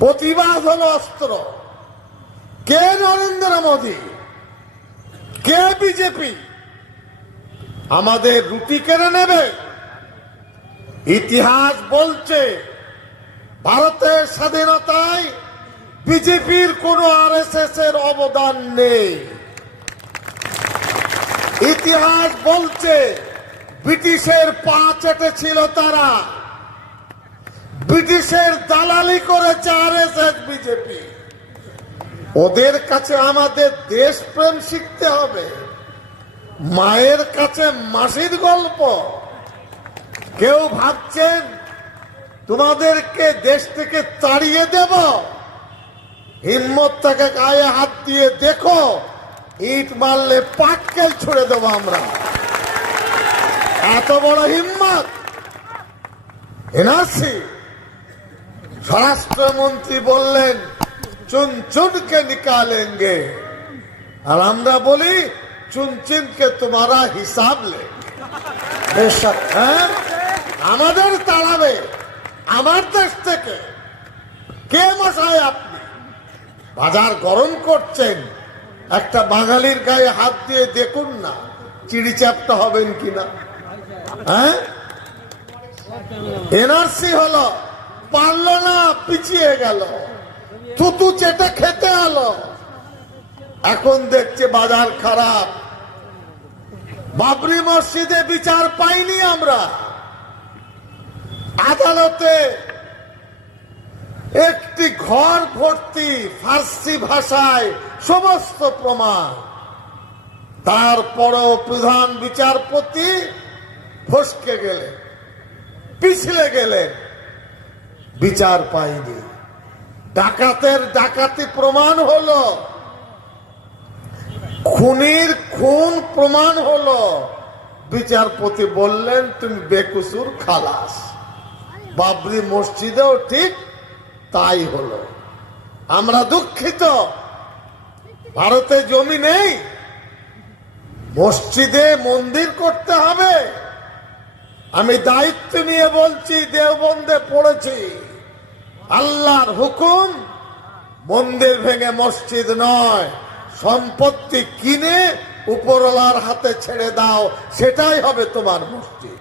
প্রতিবাদ হলো অস্ত্র। কে নরেন্দ্র মোদী, কে বিজেপি আমাদের রুটি কেড়ে নেবে? ইতিহাস বলছে ভারতের স্বাধীনতায় বিজেপির কোন আরএসএস এর অবদান নেই। ইতিহাস বলছে ব্রিটিশের পা চেটেছিল তারা, ব্রিটিশের দালালি করেছে আরএসএস বিজেপি। ওদের কাছে আমাদের দেশপ্রেম শিখতে হবে, মায়ের কাছে মাসির গল্প। কেউ ভাবছেন তোমাদেরকে দেশ থেকে তাড়িয়ে দেব? হিম্মত থেকে গায়ে হাত দিয়ে দেখো, ইট মারলে পাটকেল ছুড়ে দেবো আমরা। এত বড় হিম্মত এনআরসি। স্বরাষ্ট্রমন্ত্রী বললেন চুন চুনকে নিকালেঙ্গে, আর আমরা বলি চুন চুনকে তোমারা হিসাব লে। হ্যাঁ, আমাদের তাড়াবে আমার দেশ থেকে? কে মশাই আপনি? বাজার গরম করছেন, একটা বাঙালির গায়ে হাত দিয়ে দেখুন না চিড়ি চ্যাপ্টা হবেন কিনা। হ্যাঁ, এনআরসি হলো, পারলো না, পিছিয়ে গেল, থুতু চেটে খেতে হলো। এখন দেখছে বাজার খারাপ। বাবরি মসজিদে বিচার পাইনি আমরা, আদালতে একটি ঘর ভর্তি ফার্সি ভাষায় সমস্ত প্রমাণ। তারপরেও প্রধান বিচারপতি ফসকে গেলেন, পিছলে গেলেন, বিচার পাইনি। ডাকাতের ডাকাতি প্রমাণ হলো, খুনির খুন প্রমাণ হলো, বিচারপতি বললেন তুমি বেকসুর খালাস। বাবরি মসজিদেও ঠিক তাই হলো। আমরা দুঃখিত, ভারতে জমি নেই, মসজিদে মন্দির করতে হবে। আমি দায়িত্ব নিয়ে বলছি, দেওবন্দে পড়েছি, আল্লাহর হুকুম মন্দির ভেঙে মসজিদ নয়, সম্পত্তি কিনে উপরওয়ালার হাতে ছেড়ে দাও, সেটাই হবে তোমার মসজিদ।